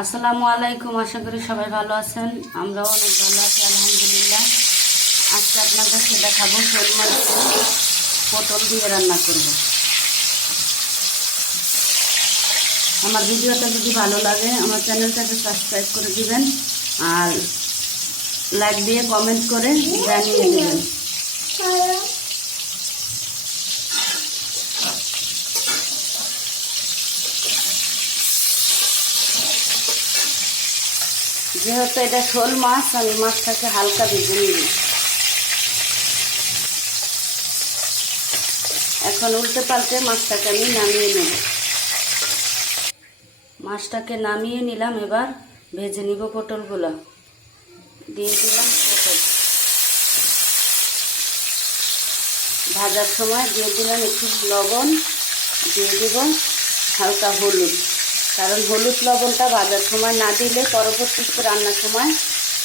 আসসালামু আলাইকুম। আশা করি সবাই ভালো আছেন। আমরাও অনেক ভালো আছি আলহামদুলিল্লাহ। আজকে আপনাদেরকে দেখাবো শোল মাছ দিয়ে পটল দিয়ে রান্না করব। আমার ভিডিওটা যদি ভালো লাগে আমার চ্যানেলটাকে সাবস্ক্রাইব করে দিবেন আর লাইক দিয়ে কমেন্ট করে জানিয়ে দেবেন। যেহেতু এটা শোল মাছ, আমি মাছটাকে হালকা ভেজে নিব। এখন উল্টে পাল্টে মাছটাকে আমি নামিয়ে নেব। মাছটাকে নামিয়ে নিলাম, এবার ভেজে নিব পটলগুলো। দিয়ে দিলাম পটল, ভাজার সময় দিয়ে দিলাম একটু লবণ, দিয়ে দেব হালকা হলুদ। কারণ হলুদ লবণটা ভাজার সময় না দিলে পরবর্তীতে রান্নার সময়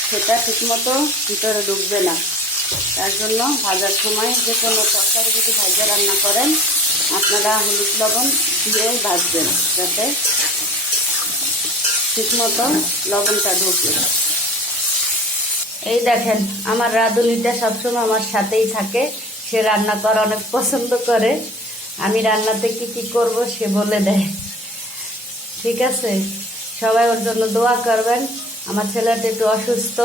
সেটা ঠিকমতো ভিতরে ঢুকবে না। তার জন্য ভাজার সময় যে কোনো তরকারি যদি ভাজা রান্না করেন আপনারা হলুদ লবণ দিয়ে ভাজবেন, যাতে ঠিকমতো লবণটা ঢুকে। এই দেখেন, আমার রাঁধুনিটা সবসময় আমার সাথেই থাকে। সে রান্না করা অনেক পছন্দ করে। আমি রান্নাতে কি কি করব সে বলে দেয়। ঠিক আছে, সবাই ওর জন্য দোয়া করবেন। আমার ছেলেটা একটু অসুস্থ,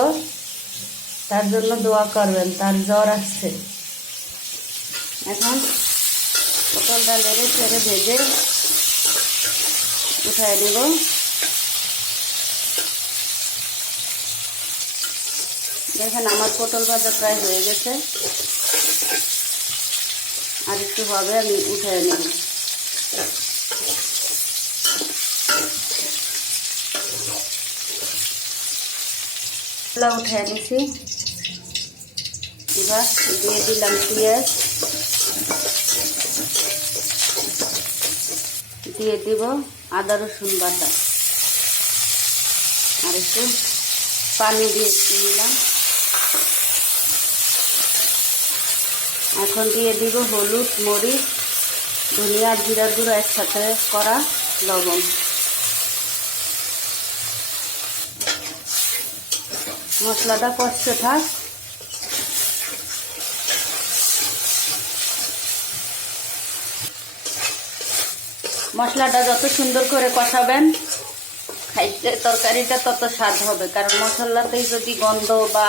তার জন্য দোয়া করবেন, তার জ্বর আসছে। এখন পটলটা নেড়ে ছেড়ে ভেজে উঠায় দেব। দেখেন আমার পটল ভাজা প্রায় হয়ে গেছে, আর একটু হবে, আমি উঠায় নেব। উঠায় নিছি। এবার দিয়ে দিলাম পেঁয়াজ, দিয়ে দিব আদা রসুন বাটা, আর একটু পানি দিয়ে দিলাম। এখন দিয়ে দিব হলুদ, মরিচ, ধনিয়া, জিরার গুঁড়ো একসাথে করা লবণ। মশলাটা কষতে থাক। মশলাটা যত সুন্দর করে কষাবেন খাইতে তরকারিটা তত স্বাদ হবে। কারণ মশলাতেই যদি গন্ধ বা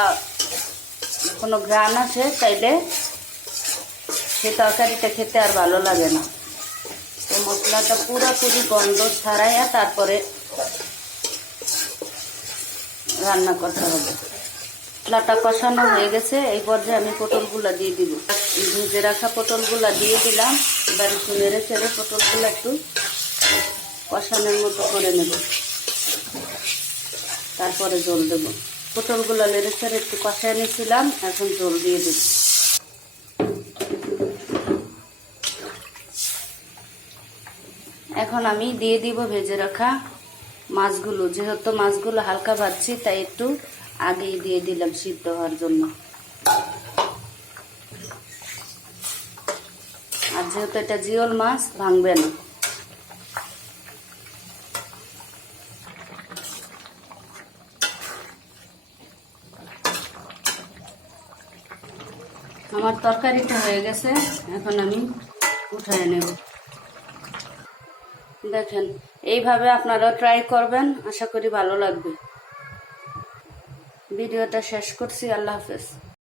কোনো ঘ্রাণ আসে তাইলে সে তরকারিটা খেতে আর ভালো লাগে না। তো মশলাটা পুরোপুরি গন্ধ ছাড়াইয়া তারপরে রান্না করতে হবে। মশলাটা কষানো হয়ে গেছে, এই পর্যায়ে আমি পটলগুলো দিয়ে দিব। ভেজে রাখা পটলগুলো দিয়ে দিলাম। এবার একটু নেড়ে চেড়ে পটলগুলো একটু কষানোর মতো করে নেব, তারপরে জল দেব। পটলগুলো নেড়ে চেড়ে একটু কষায় নিয়েছিলাম, এখন জল দিয়ে দেব। এখন আমি দিয়ে দিব ভেজে রাখা মাছগুলো। যেহেতু মাছগুলো হালকা ভাজছি তাই একটু আগেই দিয়ে দিলাম সিদ্ধ হওয়ার জন্য। আর যেহেতু এটা জিওল মাছ, ভাঙবে না। আমার তরকারিটা হয়ে গেছে, এখন আমি উঠায় নেব। দেখেন, এইভাবে আপনারা ট্রাই করবেন, আশা করি ভালো লাগবে। ভিডিওটা শেষ করছি। আল্লাহ হাফেজ।